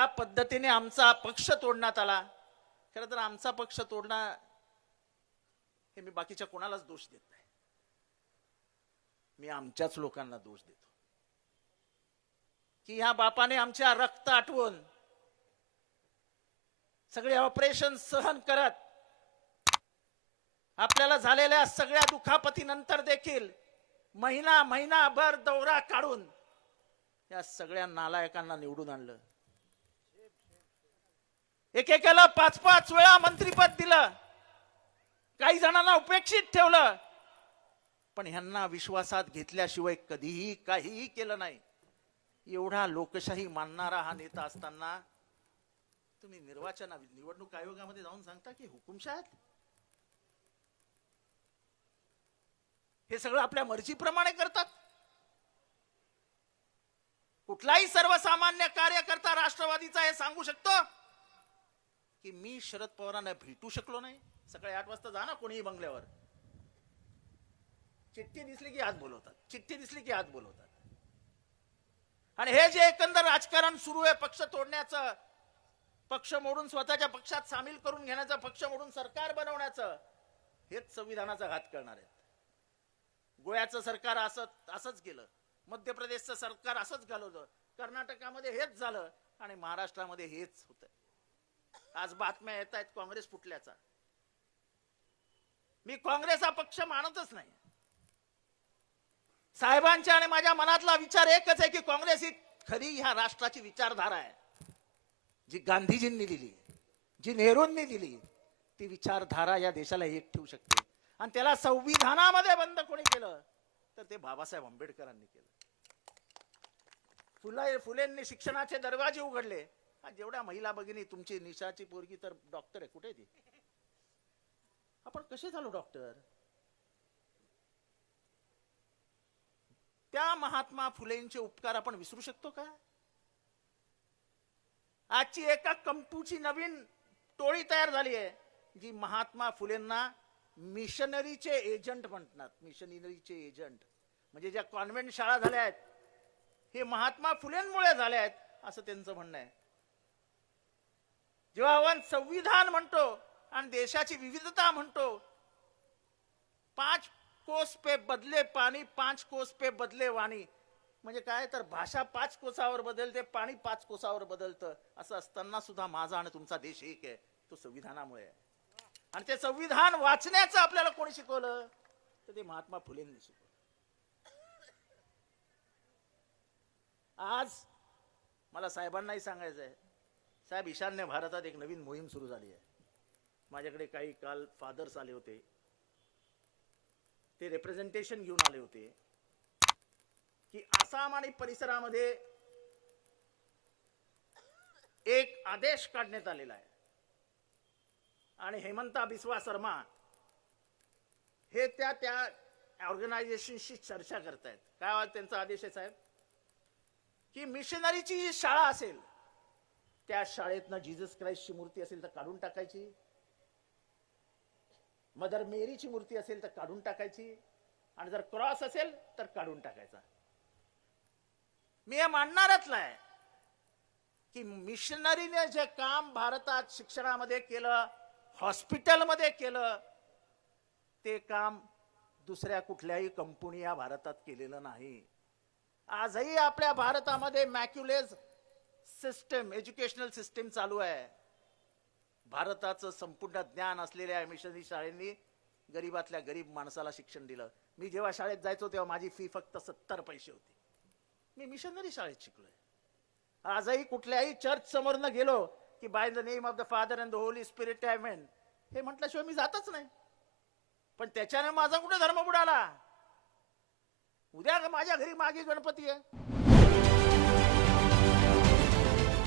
ज्या पद्धतीने आमचा पक्ष तोडण्यात आला. खरं तर आमचा पक्ष तोडणं हे मी बाकीच्या कोणालाच दोष देत नाही. मी आमच्याच लोकांना दोष देतो. की ह्या बापाने आमच्या रक्त आठवून सगळे ऑपरेशन सहन करत आपल्याला झालेल्या सगळ्या दुखापती नंतर देखील महिना महिनाभर दौरा काढून या सगळ्या नालायकांना निवडून आणलं. एकेकाला पाच पाच वेळा मंत्रीपद दिलं. काही जणांना उपेक्षित ठेवलं. पण ह्यांना विश्वासात घेतल्याशिवाय कधीही काहीही केलं नाही. एवढा लोकशाही मानणारा हा नेता असताना तुम्ही निर्वाचन निवडणूक आयोगामध्ये जाऊन सांगता की हुकुमशाह हे सगळं आपल्या मर्जीप्रमाणे करतात. कुठलाही सर्वसामान्य कार्यकर्ता राष्ट्रवादीचा हे सांगू शकतो. की मी शरद पवारांना भेटू शकलो नाही. सकाळी आठ वाजता जा ना कोणीही बंगल्यावर. चिठ्ठी दिसली की आज बोलवतात. चिठ्ठी दिसली की आज बोलवतात. आणि हे जे एकंदर राजकारण सुरू आहे पक्ष तोडण्याचं पक्ष मोडून स्वतःच्या पक्षात सामील करून घेण्याचं पक्ष मोडून सरकार बनवण्याचं हेच संविधानाचा घात करणार आहेत. गोव्याचं सरकार असं असंच केलं मध्य प्रदेशचं सरकार असंच घालवलं. कर्नाटकामध्ये हेच झालं आणि महाराष्ट्रामध्ये हेच होत. आज बातम्या येत आहेत काँग्रेस फुटल्याचा. मी काँग्रेस हा पक्ष मानतच नाही. साहेबांच्या आणि माझ्या मनातला विचार एकच आहे की काँग्रेस ही खरी ह्या राष्ट्राची विचारधारा आहे. जी गांधीजींनी दिली जी नेहरूंनी दिली ती विचारधारा या देशाला एक ठेवू शकते. आणि त्याला संविधानामध्ये बंद कोणी केलं तर ते बाबासाहेब आंबेडकरांनी केलं. फुला फुलेंनी शिक्षणाचे दरवाजे उघडले. जेवढ्या महिला भगिनी तुमची निशाची पोरगी तर डॉक्टर आहे. कुठे ती? आपण कसे झालो डॉक्टर त्या महात्मा फुलेंचे उपकार आपण विसरू शकतो का? आजची एका कंपूची नवीन टोळी तयार झाली आहे जी महात्मा फुलेंना मिशनरीचे एजंट म्हणतात. मिशनरीचे एजंट म्हणजे ज्या कॉन्व्हेंट शाळा झाल्या आहेत हे महात्मा फुलेंमुळे झाल्या आहेत असं त्यांचं म्हणणं आहे. जेव्हा आपण संविधान म्हणतो आणि देशाची विविधता म्हणतो पाच कोस पे बदले पाणी पाच कोस पे बदले वाणी. म्हणजे काय? तर भाषा पाच कोसावर बदलते पाणी पाच कोसावर बदलतं. असं असताना सुद्धा माझा आणि तुमचा देश एक आहे. तो संविधानामुळे आहे. आणि ते संविधान वाचण्याचं आपल्याला कोणी शिकवलं? तर ते महात्मा फुलेंनी शिकवलं. आज मला साहेबांनाही सांगायचं आहे साहेब ईशान्य भारतात एक नवीन मोहीम सुरू झाली आहे. माझ्याकडे काही काल फादर्स आले होते. ते रिप्रेझेंटेशन घेऊन आले होते. की आसाम आणि परिसरामध्ये एक आदेश काढण्यात आलेला आहे. आणि हेमंता बिस्वा शर्मा हे त्या त्या ऑर्गनायझेशनशी चर्चा करतायत. काय त्यांचा आदेश आहे साहेब? की मिशनरीची जी शाळा असेल त्या शाळेतनं जीजस क्राईस्टची मूर्ती असेल तर काढून टाकायची. मदर मेरीची मूर्ती असेल तर काढून टाकायची. आणि जर क्रॉस असेल तर काढून टाकायचा. मी हे मानणारच नाही. की मिशनरीने जे काम भारतात शिक्षणामध्ये केलं हॉस्पिटलमध्ये केलं ते काम दुसऱ्या कुठल्याही कंपनी या भारतात केलेलं नाही. आजही आपल्या भारतामध्ये मॅक्युलेज सिस्टम एज्युकेशनल सिस्टम चालू आहे. भारताचं संपूर्ण ज्ञान असलेल्या मिशनरी शाळेंनी गरीबातल्या गरीब माणसाला शिक्षण दिलं. मी जेव्हा शाळेत जायचो तेव्हा माझी फी फक्त सत्तर पैसे होती. मी मिशनरी शाळेत शिकलोय. आजही कुठल्याही चर्च समोर न गेलो की by the name of the Father and the Holy Spirit amen हे म्हटल्याशिवाय मी जातच नाही. पण त्याच्याने माझा कुठे धर्म बुडाला? उद्या माझ्या घरी मागे गणपती आहे.